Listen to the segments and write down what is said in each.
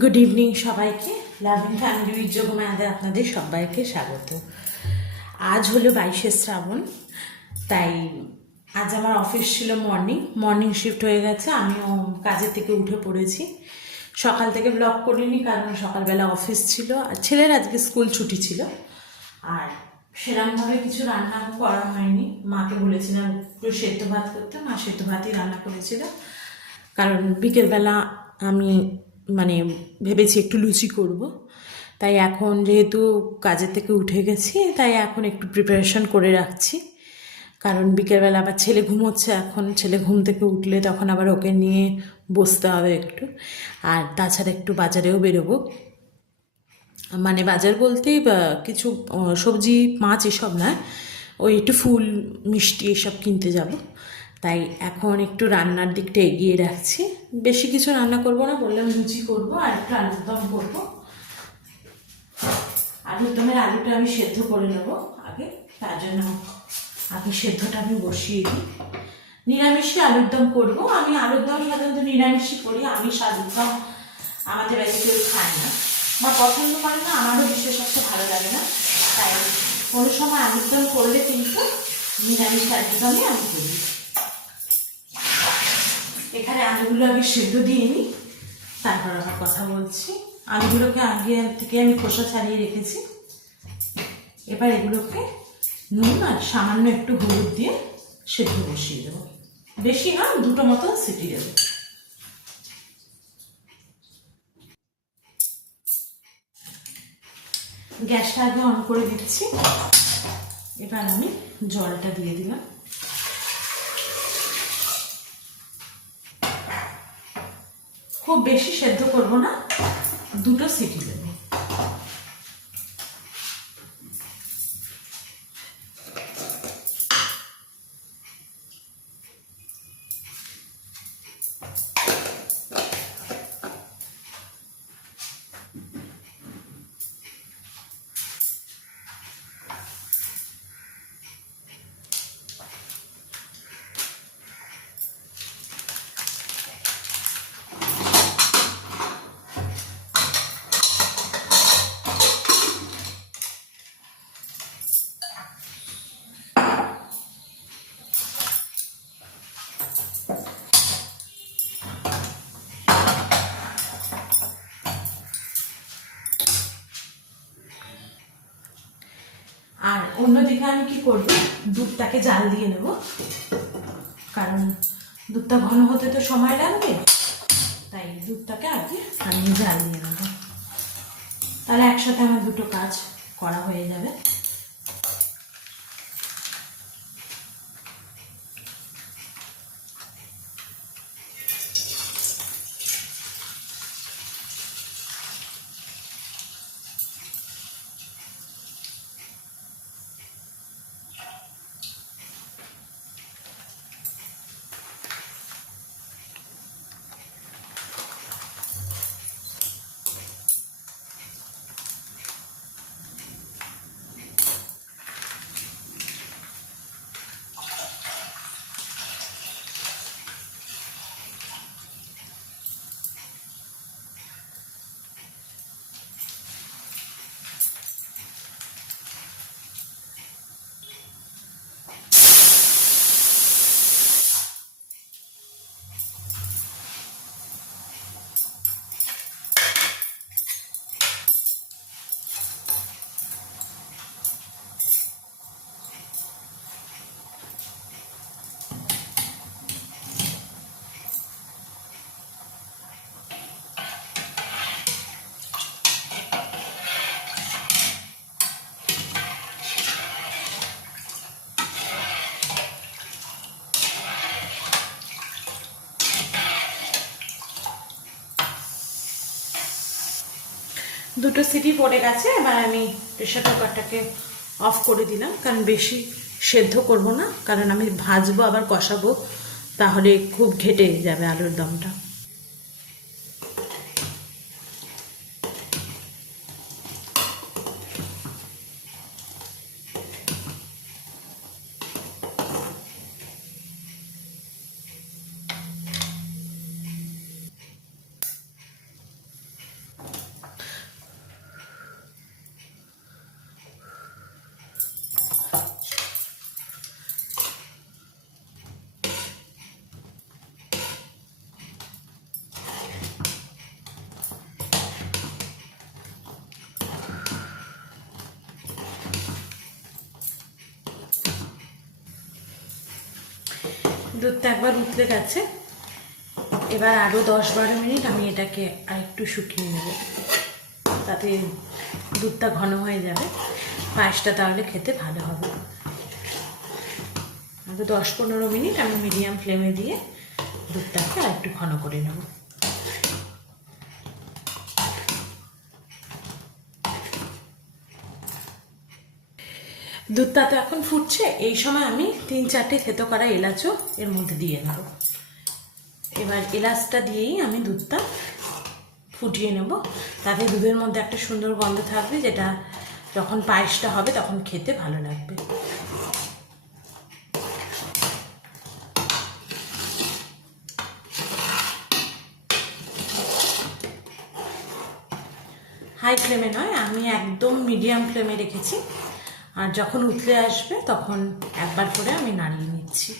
Good evening সবাইকে। Loving family with যোগমায়াতে আপনাদের সবাইকে স্বাগত। আজ হলো 22শে শ্রাবণ, তাই আজ আমার অফিস ছিল মর্নিং শিফট হয়ে গেছে। আমিও কাজের থেকে উঠে পড়েছি। সকাল থেকে ব্লগ করিনি কারণ সকালবেলা অফিস ছিল আর ছেলের আজকে স্কুল ছুটি ছিল। আর সেরকমভাবে কিছু রান্না করা হয়নি। মাকে বলেছিলাম একটু সেদ্ধ ভাত করতে, মা সেদ্ধ ভাতই রান্না করেছিল। কারণ বিকেলবেলা আমি ভেবেছি একটু লুচি করব, তাই এখন যেহেতু কাজের থেকে উঠে গেছি তাই এখন একটু প্রিপারেশন করে রাখছি। কারণ বিকেলবেলা আবার ছেলে ঘুমোচ্ছে, এখন ছেলে ঘুম থেকে উঠলে তখন আবার ওকে নিয়ে বসতে হবে একটু। আর তাছাড়া একটু বাজারেও বেরোবো, বাজার বলতে কিছু সবজি মাছ এসব না, ওই একটু ফুল মিষ্টি এসব কিনতে যাব। তাই এখন একটু রান্নার দিকটা এগিয়ে রাখছি। বেশি কিছু রান্না করব না, বললাম লুচি করব আর একটু আলুর দম করবো। আলুর দমের আলুটা আমি সেদ্ধ করে নেব আগে, তার জন্য আগে সেদ্ধটা আমি বসিয়ে দিই। নিরামিষই আলুর দম করবো। আমি আলুর দম সাধারণত নিরামিষই করি, আমিষ আলুর দম আমাদের বাড়িতে কেউ খায় না বা পছন্দ করে না, আমারও বিশেষ একটা ভালো লাগে না। তাই কোনো সময় আলুর দম করলে কিন্তু নিরামিষ আলুর দমই আমি করি। এখানে আলুগুলো আগে সেদ্ধ দিয়ে নিই, তারপর আবার কথা বলছি। আলুগুলোকে আগে থেকে আমি খোসা ছাড়িয়ে রেখেছি। এবার এগুলোকে নুন আর সামান্য একটু হলুদ দিয়ে সেদ্ধ বসিয়ে দেবো। বেশি না, দুটো মতো সিটি দেবো। গ্যাসটা আগে অন করে দিচ্ছি। এবার আমি জলটা দিয়ে দিলাম। খুব বেশি সেদ্ধ করবো না, দুটো সিটি দেবো। আর অন্যদিকে আমি কি করব, দুধটাকে জাল দিয়ে নেব, কারণ দুধটা ঘন হতে তো সময় লাগবে। তাই দুধটাকে আগে আমি জাল দিয়ে নেব, তাহলে একসাথে আমার দুটো কাজ করা হয়ে যাবে। দুটো সিটি পড়ে গেছে, এবার আমি প্রেশার কুকারটাকে অফ করে দিলাম। কারণ বেশি সেদ্ধ করব না, কারণ আমি ভাজবো আবার কষাবো, তাহলে খুব ঘেটে যাবে আলুর দমটা। দুধটা একবার উতলে গেছে, এবার আরও 10-12 মিনিট আমি এটাকে আর একটু শুকিয়ে নেব, তাতে দুধটা ঘন হয়ে যাবে, পায়েসটা তাহলে খেতে ভালো হবে। আরও 10-15 মিনিট আমি মিডিয়াম ফ্লেমে দিয়ে দুধটাকে আর একটু ঘন করে নেব। দুধটা তো এখন ফুটছে, এই সময় আমি 3-4টে থেতো করা এলাচও এর মধ্যে দিয়ে নেব। এবার এলাচটা দিয়েই আমি দুধটা ফুটিয়ে নেব, তাতে দুধের মধ্যে একটা সুন্দর গন্ধ থাকবে, যেটা যখন পায়েসটা হবে তখন খেতে ভালো লাগবে। হাই ফ্লেমে নয়, আমি একদম মিডিয়াম ফ্লেমে রেখেছি, আর যখন উতলে আসবে তখন একবার করে আমি নাড়িয়ে নিচ্ছি।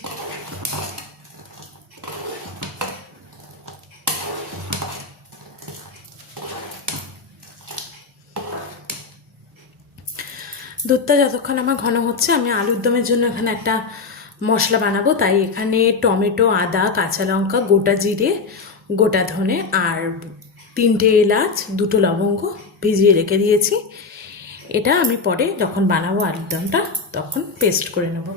দুধটা যতক্ষণ আমার ঘন হচ্ছে, আমি আলুর দমের জন্য এখানে একটা মশলা বানাবো, তাই এখানে টমেটো, আদা, কাঁচা লঙ্কা, গোটা জিরে, গোটা ধনে আর 3টে এলাচ, 2টো লবঙ্গ ভিজিয়ে রেখে দিয়েছি। এটা আমি পরে যখন বানাবো আলুর দমটা তখন পেস্ট করে নেব।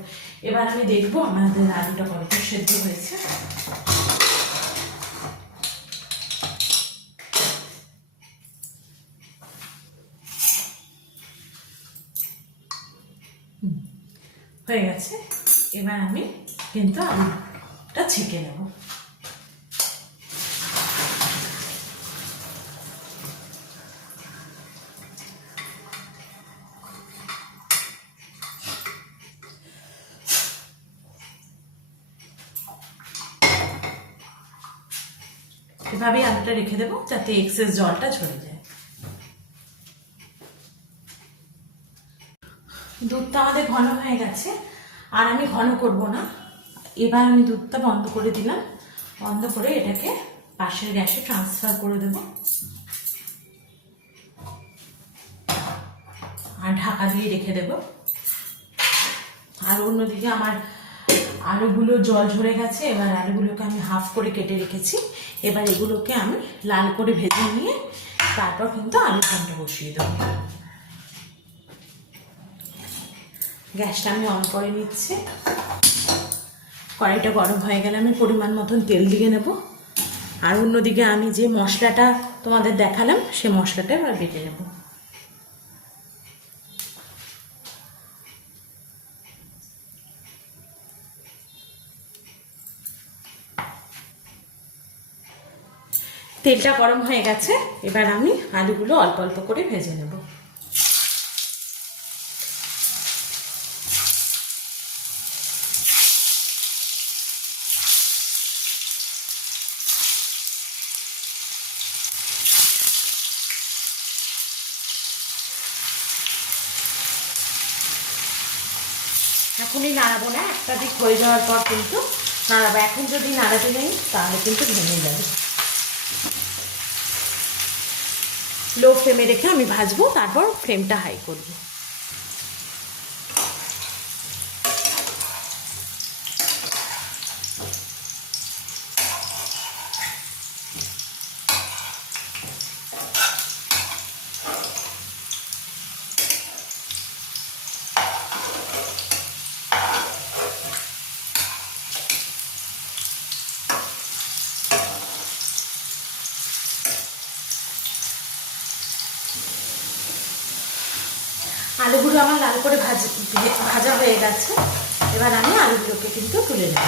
এবার আমি দেখবো আমাদের আলুটা কতটা সেদ্ধ হয়েছে। হয়ে গেছে, এবার আমি কিন্তু আলুটা ছেঁকে নেব। এভাবেই আলুটা রেখে দেবো যাতে এক্সেস জলটা ঝরে যায়। দুধটা আমাদের ঘন হয়ে গেছে, আর আমি ঘন করব না। এবার আমি দুধটা বন্ধ করে দিলাম, বন্ধ করে এটাকে পাশের গ্যাসে ট্রান্সফার করে দেব, আর ঢাকা দিয়ে রেখে দেব। আর অন্যদিকে আমার আলুগুলো জল ঝরে গেছে, এবার আলুগুলোকে আমি হাফ করে কেটে রেখেছি। এবার এগুলোকে আমি লাল করে ভেজে নিয়ে তারপর কিন্তু আলুর দমটা বসিয়ে দেবো। গ্যাসটা আমি অন করে নিচ্ছি। কড়াইটা গরম হয়ে গেলে আমি পরিমাণ মতন তেল দিয়ে নেব, আর অন্যদিকে আমি যে মশলাটা তোমাদের দেখালাম সে মশলাটা এবার বেটে নেব। তেলটা গরম হয়ে গেছে, এবার আমি আলুগুলো অল্প অল্প করে ভেজে নেব। এখনই নাড়াবো না, একটা দিক হয়ে যাওয়ার পর কিন্তু নাড়াবো। এখন যদি নাড়াতে যাই তাহলে কিন্তু ভেঙে যাবে। লো ফ্লেমে রেখে আমি ভাজবো, তারপর ফ্লেমটা হাই করবো। আলুগুলো আমার লাল করে ভাজা হয়ে গেছে, এবার আমি আলুগুলোকে কিন্তু তুলে নেব।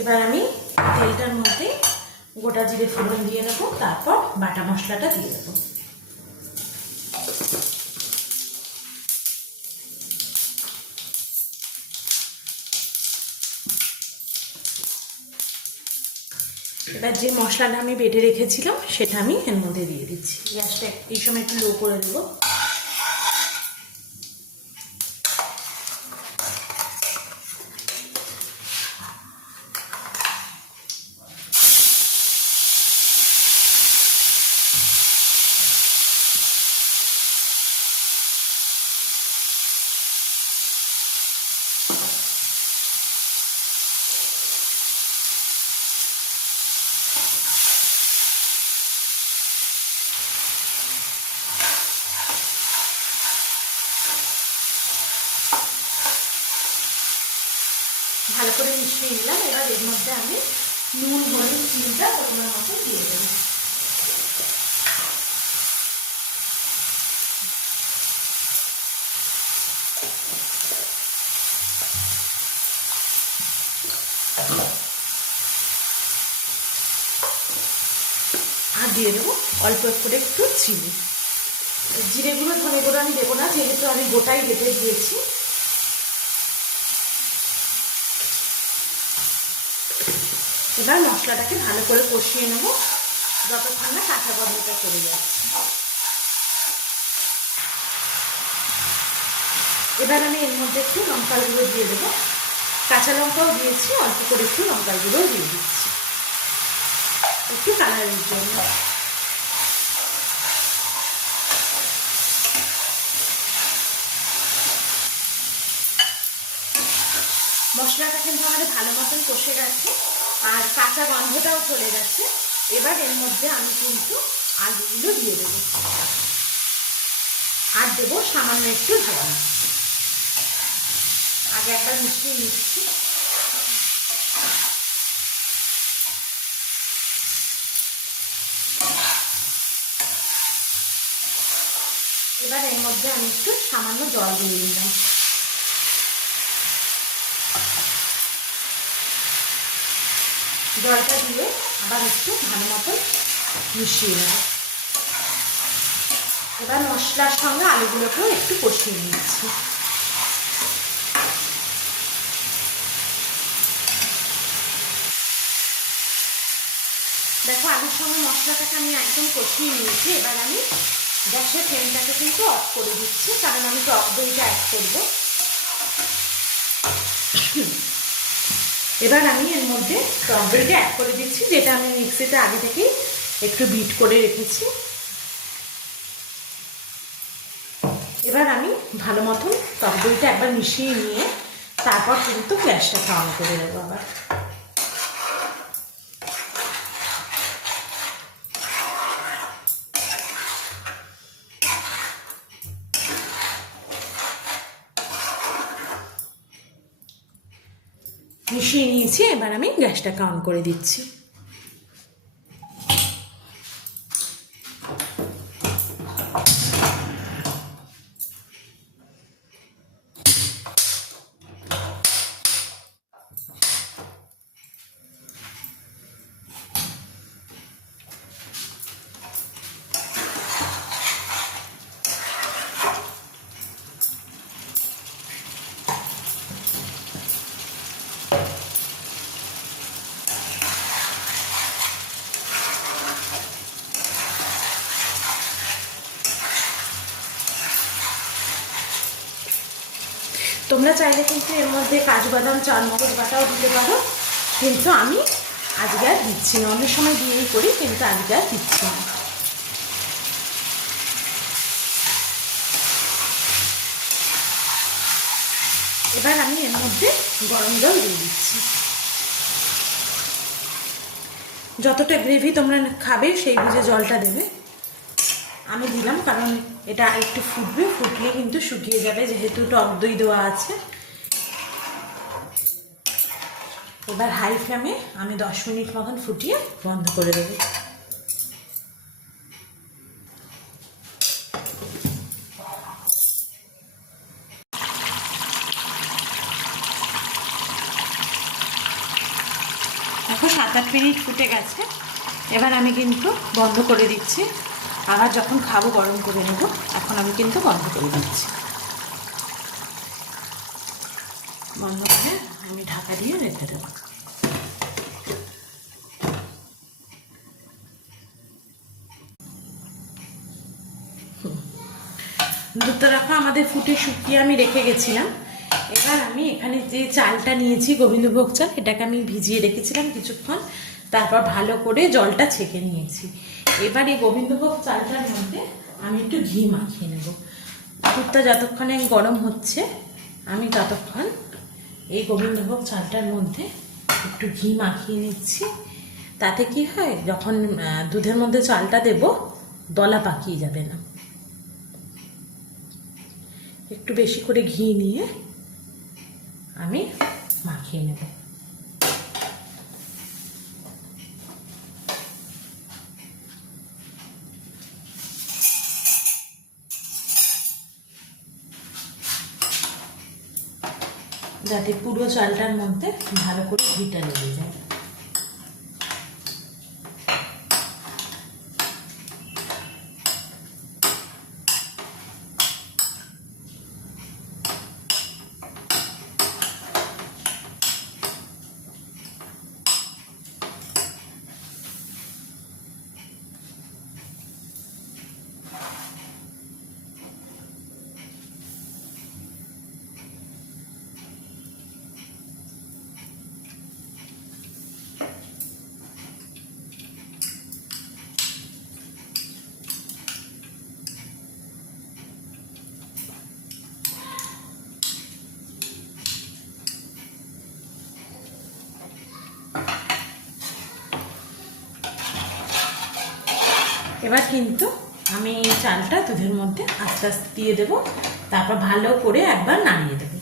এবার আমি তেলটার মধ্যে গোটা জিরে ফোড়ন দিয়ে নেব, তারপর বাটা মশলাটা দিয়ে দেবো। এবার যে মশলাটা আমি বেটে রেখেছিলাম সেটা আমি এর মধ্যে দিয়ে দিচ্ছি। গ্যাসটা এই সময় একটু লো করে দেবো। ভালো করে মিশিয়ে নিলাম। এবার এর মধ্যে আমি নুন, হলুদ, চিনিটা পরিমাণ মতো দিয়ে দেবো। আর দিয়ে দেবো অল্প করে একটু চিনি। জিরে গুঁড়ো, ধনে গুঁড়ো আমি দেবো না, যেহেতু আমি গোটাই বেটে দিয়েছি। এবার মশলাটাকে ভালো করে কষিয়ে নেব যতক্ষণ না কাঁচা গন্ধটা চলে যাচ্ছে। এবার আমি এর মধ্যে একটু লঙ্কার গুঁড়ো দিয়ে দেবো। কাঁচা লঙ্কাও দিয়েছি, অল্প করে একটু লঙ্কার গুঁড়োও দিয়ে দিচ্ছি একটু কালারের জন্য। মশলাটা কিন্তু আমাদের ভালো মতন কষে গেছে আর কাঁচা গন্ধটাও চলে গেছে। এবার এর মধ্যে আমি কিন্তু আলুগুলো দিয়ে দেবো আর দেবো সামান্য একটু জল। আগে একবার মিশিয়ে নিচ্ছি। এবার এর মধ্যে আমি একটু সামান্য জল দিয়ে দিলাম। জলটা দিয়ে আবার একটু ভালো মতন মিশিয়ে নেব। এবার মশলার সঙ্গে আলুগুলোকেও একটু কষিয়ে নিচ্ছি। দেখো আলুর সঙ্গে মশলাটাকে আমি একদম কষিয়ে নিয়েছি। এবার আমি গ্যাসের ফ্লেমটাকে কিন্তু অফ করে দিচ্ছি, কারণ আমি টক দইটা অ্যাড করবো। এবার আমি এর মধ্যে টক দইটা অ্যাড করে দিচ্ছি, যেটা আমি মিক্সিতে আগে থেকেই একটু বিট করে রেখেছি। এবার আমি ভালো মতন টক দইটা একবার মিশিয়ে নিয়ে তারপর কিন্তু গ্যাসটাকে অন করে দেবো আবার। মিশিয়ে নিয়েছি, এবার আমি গ্যাসটাকে অন করে দিচ্ছি। তোমরা চাইলে কিন্তু এর মধ্যে কাজু বাদাম, চারমগজ বাটাও দিতে পারো, কিন্তু আমি আজকে আর দিচ্ছি না। অনেক সময় দিয়েই করি, কিন্তু আজকে আর দিচ্ছি না। এবার আমি এর মধ্যে গরম জল দিয়ে দিচ্ছি। যতটা গ্রেভি তোমরা খাবে সেই বুঝে জলটা দেবে। আমি দিলাম কারণ এটা একটু ফুটবে, ফুটলে কিন্তু শুকিয়ে যাবে, যেহেতু টক দই দেওয়া আছে। এবার হাই ফ্লেমে আমি 10 মিনিট মতন ফুটিয়ে বন্ধ করে দেবো। দেখো 7-8 মিনিট ফুটে গেছে। এবার আমি কিন্তু বন্ধ করে দিচ্ছি। আবার যখন খাবো গরম করে নেব। এখন আমি কিন্তু বন্ধ করে দিচ্ছি। বন্ধ করে আমি ঢাকা দিয়ে রেখে দেবো। দুধটা রাখা আমাদের ফুটে শুকিয়ে আমি রেখে গেছিলাম। এবার আমি এখানে যে চালটা নিয়েছি গোবিন্দভোগ চাল, এটাকে আমি ভিজিয়ে রেখেছিলাম কিছুক্ষণ, তারপর ভালো করে জলটা ছেঁকে নিয়েছি। এবার এই গোবিন্দভোগ চালটার মধ্যে আমি একটু ঘি মাখিয়ে নেব। দুধটা যতক্ষণে গরম হচ্ছে আমি ততক্ষণ এই গোবিন্দভোগ চালটার মধ্যে একটু ঘি মাখিয়ে নিচ্ছি। তাতে কি হয়, যখন দুধের মধ্যে চালটা দেব দলা পাকিয়ে যাবে না। একটু বেশি করে ঘি নিয়ে আমি মাখিয়ে নেব। যাতে পুরো চালটার মধ্যে ভালো করে ঘিটা লেগে যায়। এবার কিন্তু আমি এই চালটা দুধের মধ্যে আস্তে আস্তে দিয়ে দেবো, তারপর ভালো করে একবার নাড়িয়ে দেবো।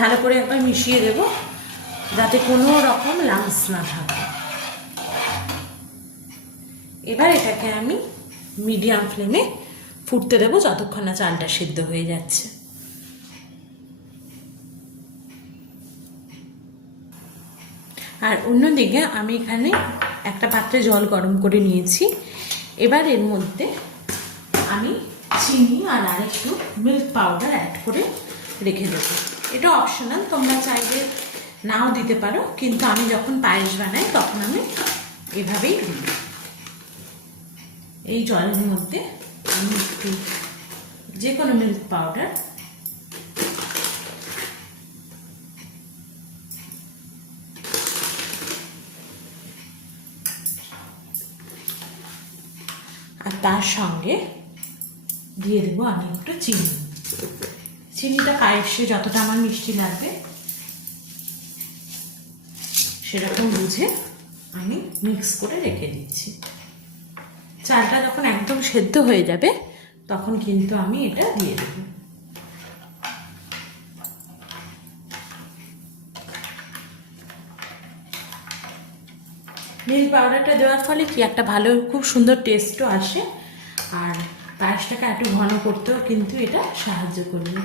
ভালো করে একবার মিশিয়ে দেব যাতে কোনো রকম লাম্পস না থাকে। এবার এটাকে আমি মিডিয়াম ফ্লেমে ফুটতে দেবো যতক্ষণ না চালটা সিদ্ধ হয়ে যাচ্ছে। আর অন্যদিকে আমি এখানে একটা পাত্রে জল গরম করে নিয়েছি। এবার এর মধ্যে আমি চিনি আর আরেকটু মিল্ক পাউডার অ্যাড করে রেখে দেবো। এটা অপশনাল, তোমরা চাইলে নাও দিতে পারো, কিন্তু আমি যখন পায়েস বানাই তখন আমি এভাবেই দিই। এই জলের মধ্যে আমি একটু যে কোনো মিল্ক পাউডার আর তার সঙ্গে দিয়ে দেবো আমি একটু চিনি। চিনিটা পায়েসে যতটা আমার মিষ্টি লাগবে সেরকম বুঝে আমি মিক্স করে রেখে দিচ্ছি। চালটা যখন একদম সেদ্ধ হয়ে যাবে তখন কিন্তু আমি এটা দিয়ে দেব। মিল্ক পাউডারটা দেওয়ার ফলে কি একটা ভালো খুব সুন্দর টেস্টও আসে, আর পায়েসটাকে একটু ঘন করতেও কিন্তু এটা সাহায্য করবে।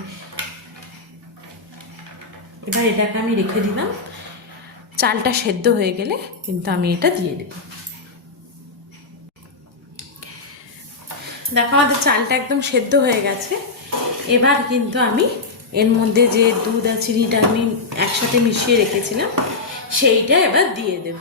এবার এটাকে আমি রেখে দিলাম, চালটা সেদ্ধ হয়ে গেলে কিন্তু আমি এটা দিয়ে দেব। দেখো আমাদের চালটা একদম সেদ্ধ হয়ে গেছে। এবার কিন্তু আমি এর মধ্যে যে দুধ আর চিনিটা আমি একসাথে মিশিয়ে রেখেছিলাম সেইটা এবার দিয়ে দেব।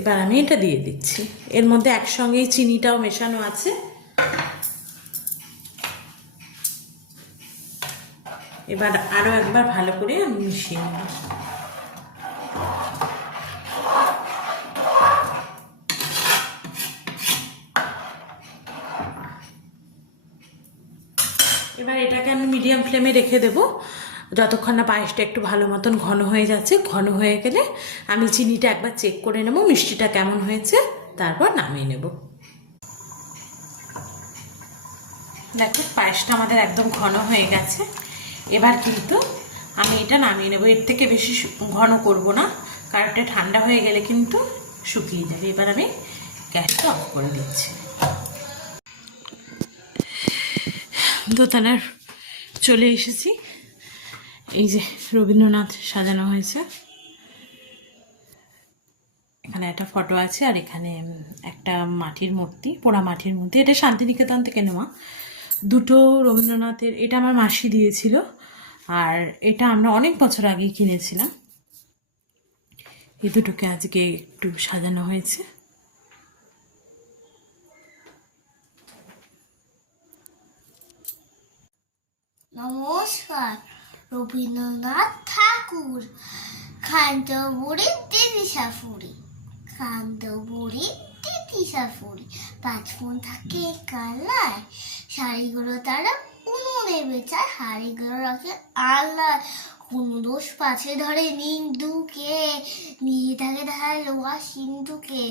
এবার আমি এটা দিয়ে দিচ্ছি। এর মধ্যে একসঙ্গেই চিনিটাও মেশানো আছে। এবার আরো একবার ভালো করে আমি মিশিয়ে নেব। এবার এটাকে আমি মিডিয়াম ফ্লেমে রেখে দেবো যতক্ষণ না পায়েসটা একটু ভালো মতন ঘন হয়ে যাচ্ছে। ঘন হয়ে গেলে আমি চিনিটা একবার চেক করে নেব মিষ্টিটা কেমন হয়েছে, তারপর নামিয়ে নেব। দেখো পায়েসটা আমাদের একদম ঘন হয়ে গেছে। এবার কিন্তু আমি এটা নামিয়ে নেব। এর থেকে বেশি ঘন করব না, কারণ এটা ঠান্ডা হয়ে গেলে কিন্তু শুকিয়ে যাবে। এবার আমি গ্যাসটা অফ করে দিচ্ছি। দোতলার চলে এসেছি। এই যে রবীন্দ্রনাথ সাজানো হয়েছে, এখানে একটা ফটো আছে আর এখানে একটা মাটির মূর্তি, পোড়া মাটির মূর্তি। এটা শান্তিনিকেতন থেকে নেওয়া। দুটো রবীন্দ্রনাথের, এটা আমার মাসি দিয়েছিল আর এটা আমরা অনেক বছর আগেই কিনেছিলাম। এই দুটোকে আজকে একটু সাজানো হয়েছে। নমস্কার। রবীন্দ্রনাথ ঠাকুর। খান্ত বুড়ি দিদি শাশুড়ি, খান্ত বুড়ি দিদি শাশুড়ি, পাঁচফোন থাকে কালায়, শাড়িগুলো তারা উনুনে বেচায়, হাড়িগুলো রাখে আলনায়, কোন দোষ পাছে ধরে নিন্দুকে, নিজে থাকে ধারে লোহা সিন্ধুকে,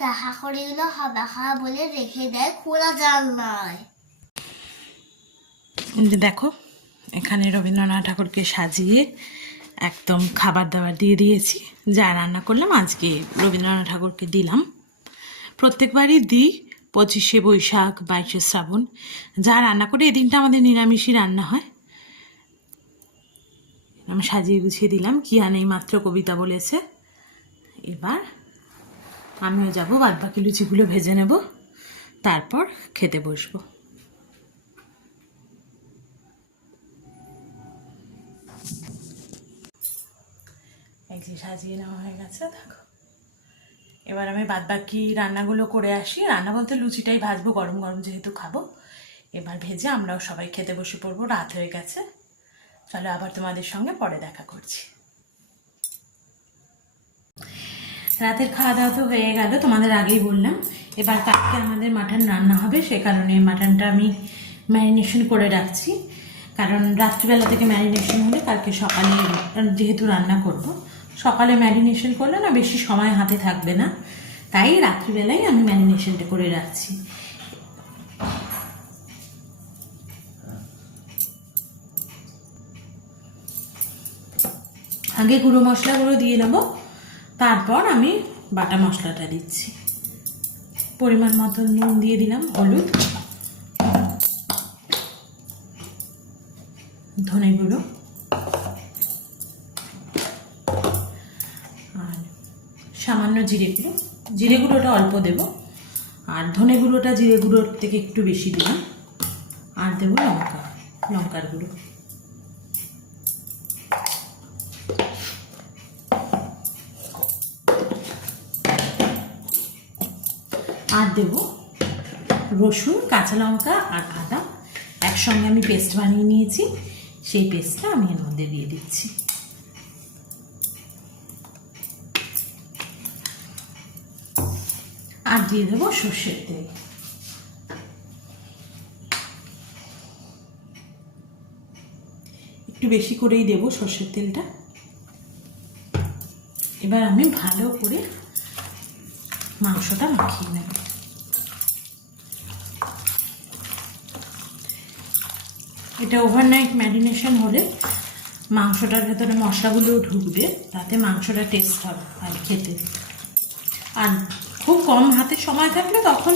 তাহা করে গেল হাবাহা বলে রেখে দেয় খোলা জানলায়। দেখো এখানে রবীন্দ্রনাথ ঠাকুরকে সাজিয়ে একদম খাবার দাবার দিয়ে দিয়েছি। যা রান্না করলাম আজকে রবীন্দ্রনাথ ঠাকুরকে দিলাম। প্রত্যেকবারই দিই 25শে বৈশাখ 22শে শ্রাবণ, যা রান্না করে এই দিনটা আমাদের নিরামিষই রান্না হয়। আমি সাজিয়ে গুছিয়ে দিলাম। কিয়ান এই মাত্র কবিতা বলেছে। এবার আমিও যাবো, বাদ বাকি লুচিগুলো ভেজে নেব, তারপর খেতে বসবো। এই যে সাজিয়ে নেওয়া হয়ে গেছে, দেখো। এবার আমি বাদ বাকি রান্নাগুলো করে আসি। রান্না বলতে লুচিটাই ভাজবো, গরম গরম যেহেতু খাবো। এবার ভেজে আমরাও সবাই খেতে বসে পড়বো, রাত হয়ে গেছে। চলো আবার তোমাদের সঙ্গে পরে দেখা করছি। রাতের খাওয়া দাওয়া তো হয়ে গেল, তোমাদের আগেই বললাম। এবার কালকে আমাদের মাটন রান্না হবে, সে কারণে মাটনটা আমি ম্যারিনেশন করে রাখছি। কারণ রাত্রিবেলা থেকে ম্যারিনেশন হলে কালকে সকালে যেহেতু রান্না করব, সকালে ম্যারিনেশন করলে না বেশি সময় হাতে থাকবে না, তাই রাত্রিবেলায় আমি ম্যারিনেশনটা করে রাখছি। আগে গুঁড়ো মশলাগুলো দিয়ে নেবো, তারপর আমি বাটা মশলাটা দিচ্ছি। পরিমাণ মতো নুন দিয়ে দিলাম, হলুদ, ধনে গুঁড়ো আর সামান্য জিরে গুঁড়ো। জিরে গুঁড়োটা অল্প দেব, আর ধনে গুঁড়োটা জিরে গুঁড়োর থেকে একটু বেশি দিলাম। আর দেবো লঙ্কার গুঁড়ো। আর দেব রসুন, কাঁচা লঙ্কা আর আদা একসঙ্গে আমি পেস্ট বানিয়ে নিয়েছি, সেই পেস্টটা আমি এর মধ্যে দিয়ে দিচ্ছি। আর দিয়ে দেবো সর্ষের তেল। একটু বেশি করেই দেবো সর্ষের তেলটা। এবার আমি ভালো করে মাংসটা মাখিয়ে নেব। এটা ওভারনাইট ম্যারিনেশন হলে মাংসটার ভেতরে মশলাগুলো ঢুকবে, তাতে মাংসটা টেস্ট হবে আর খেতে। আর খুব কম হাতে সময় থাকলে তখন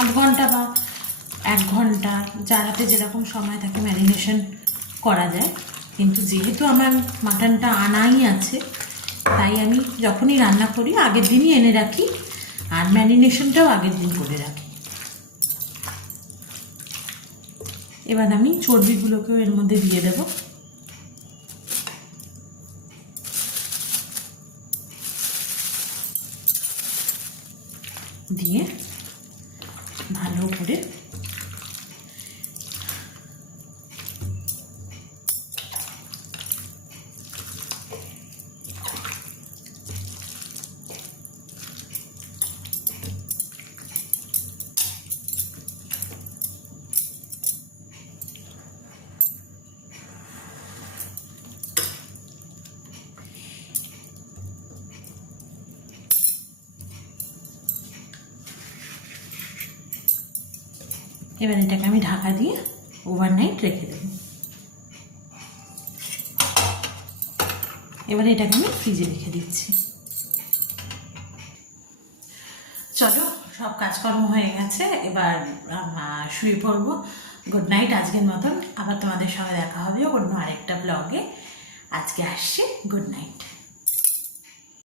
8 ঘন্টা বা 1 ঘন্টা, যার হাতে যেরকম সময় থাকে ম্যারিনেশন করা যায়। কিন্তু যেহেতু আমার মাটনটা আনাই আছে, তাই আমি যখনই রান্না করি আগের দিনই এনে রাখি, আর ম্যারিনেশনটাও আগের দিন করে রাখি। এবার আমি চর্বিগুলোকেও এর মধ্যে দিয়ে দেব। দিয়ে ভালো করে এবার এটাকে আমি ঢাকা দিয়ে ওভারনাইট রেখে দেব। এবার এটাকে আমি ফ্রিজে রেখে দিচ্ছি। চলো সব কাজকর্ম হয়ে গেছে, এবার শুয়ে পড়বো। গুড নাইট আজকের মতন। আবার তোমাদের সঙ্গে দেখা হবে অন্য আরেকটা ব্লগে। আজকে আসছি, গুড নাইট।